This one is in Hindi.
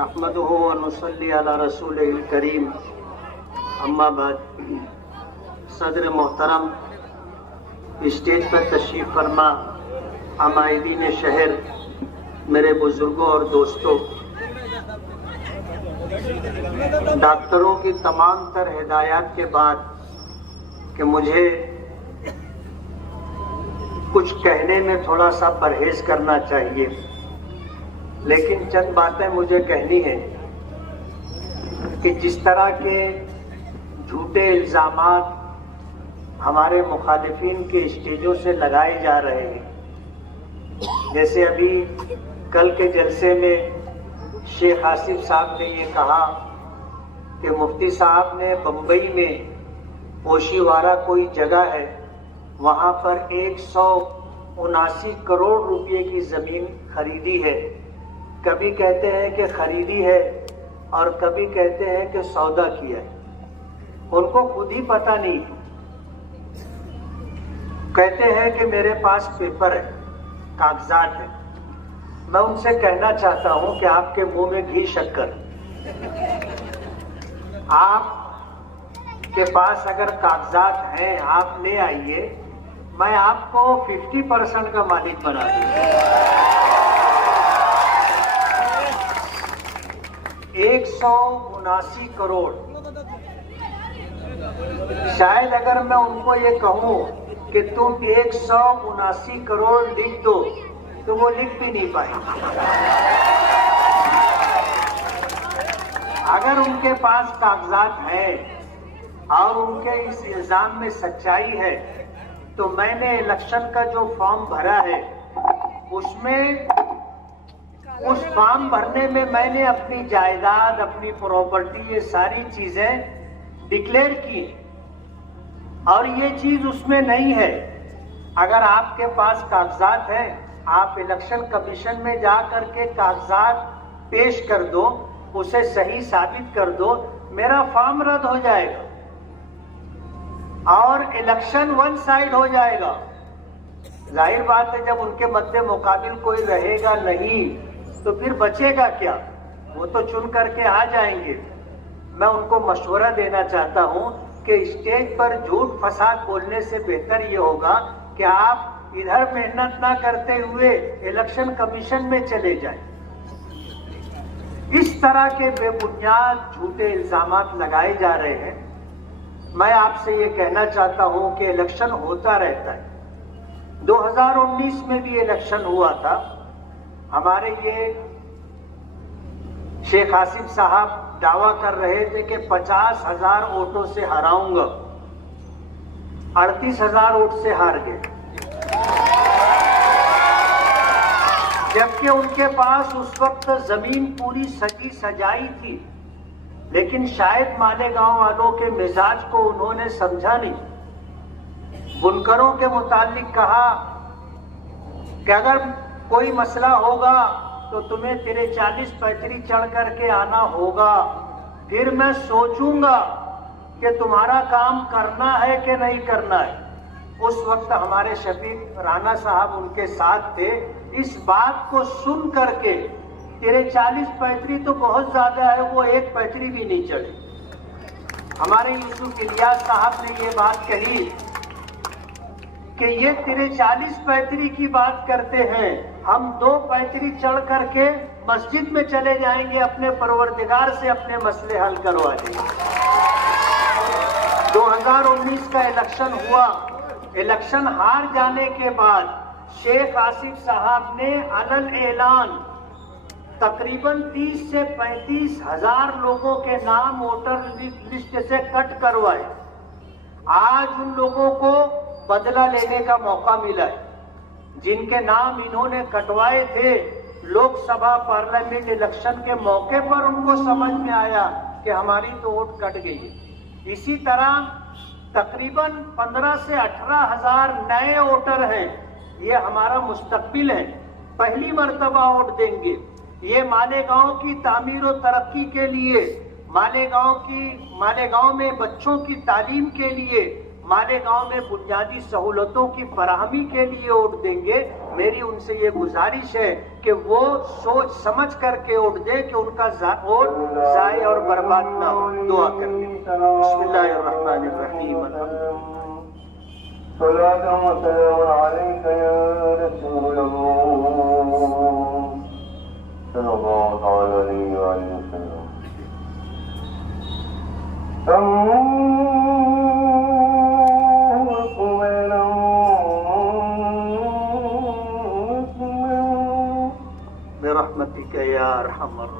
नहमदुहु व नुसल्ली अला रसूलिल करीम, अम्मा बाद। सदर मोहतरम, स्टेज पर तशरीफ़ फरमा अमायदीन शहर, मेरे बुजुर्गों और दोस्तों, डॉक्टरों की तमाम तर हिदायत के बाद कि मुझे कुछ कहने में थोड़ा सा परहेज करना चाहिए, लेकिन चंद बातें मुझे कहनी है कि जिस तरह के झूठे इल्ज़ामात हमारे मुखालिफिन के स्टेजों से लगाए जा रहे हैं, जैसे अभी कल के जलसे में शेख आसिफ साहब ने ये कहा कि मुफ्ती साहब ने बम्बई में ओशीवारा कोई जगह है, वहाँ पर 179 करोड़ रुपए की ज़मीन खरीदी है। कभी कहते हैं कि खरीदी है और कभी कहते हैं कि सौदा किया है, उनको खुद ही पता नहीं। कहते हैं कि मेरे पास पेपर है, कागजात है। मैं उनसे कहना चाहता हूं कि आपके मुंह में घी शक्कर, आप के पास अगर कागजात हैं आप ले आइए, मैं आपको 50% का मालिक बना दूंगा। 179 करोड़, शायद अगर मैं उनको ये कहूं कि तुम 179 करोड़ लिख दो तो वो लिख भी नहीं पाएंगे। अगर उनके पास कागजात हैं और उनके इस इल्जाम में सच्चाई है, तो मैंने इलेक्शन का जो फॉर्म भरा है उसमें, उस फॉर्म भरने में मैंने अपनी जायदाद, अपनी प्रॉपर्टी, ये सारी चीजें डिक्लेयर की और ये चीज उसमें नहीं है। अगर आपके पास कागजात हैं, आप इलेक्शन कमीशन में जा करके कागजात पेश कर दो, उसे सही साबित कर दो, मेरा फॉर्म रद्द हो जाएगा और इलेक्शन वन साइड हो जाएगा। जाहिर बात है, जब उनके मध्य मुकाबिल कोई रहेगा नहीं तो फिर बचेगा क्या, वो तो चुन करके आ जाएंगे। मैं उनको मशवरा देना चाहता हूं कि स्टेज पर झूठ फसाद बोलने से बेहतर ये होगा कि आप इधर मेहनत ना करते हुए इलेक्शन कमीशन में चले जाएं। इस तरह के बेबुनियाद झूठे इल्जामात लगाए जा रहे हैं। मैं आपसे ये कहना चाहता हूं कि इलेक्शन होता रहता है। 2019 में भी इलेक्शन हुआ था। हमारे ये शेख आसिफ साहब दावा कर रहे थे कि 50,000 वोटों से हराऊंगा, 38,000 वोट से हार गए, जबकि उनके पास उस वक्त जमीन पूरी सजी सजाई थी। लेकिन शायद मालेगांव वालों के मिजाज को उन्होंने समझा नहीं। बुनकरों के मुतालिक कहा कि अगर कोई मसला होगा तो तुम्हें तेरे 40 पैतरी चढ़ करके आना होगा, फिर मैं सोचूंगा कि तुम्हारा काम करना है कि नहीं करना है। उस वक्त हमारे शफीक राणा साहब उनके साथ थे। इस बात को सुन करके तेरे 40 पैतरी तो बहुत ज्यादा है, वो 1 पैतरी भी नहीं चढ़ी। हमारे यूसुफ इलियास साहब ने ये बात कही कि ये तेरे 40 पैतरी की बात करते हैं, हम 2 पैतरी चढ़ करके मस्जिद में चले जाएंगे, अपने परवरदिगार से अपने मसले हल करवा देंगे। 2019 का इलेक्शन हुआ। इलेक्शन हार जाने के बाद शेख आसिफ साहब ने अलल ऐलान तकरीबन 30 से 35 हजार लोगों के नाम वोटर लिस्ट से कट करवाए। आज उन लोगों को बदला लेने का मौका मिला है। जिनके नाम इन्होंने कटवाए थे, लोकसभा पार्लियामेंट इलेक्शन के मौके पर उनको समझ में आया कि हमारी तो वोट कट गई है। इसी तरह तकरीबन 15 से 18 हजार नए वोटर हैं। ये हमारा मुस्तकबिल है, पहली मर्तबा वोट देंगे। ये मालेगांव की तामीर और तरक्की के लिए, मालेगांव में बच्चों की तालीम के लिए, मालेगांव में बुनियादी सहूलतों की फराहमी के लिए वोट देंगे, मेरी उनसे ये गुजारिश है कि वो सोच समझ करके वोट दे कि उनका वोट जाये और बर्बाद ना हो। दुआ करते हैं। बिस्मिल्लाहिर्रहमानिर्रहीम। बिरहमतिक या अरहमर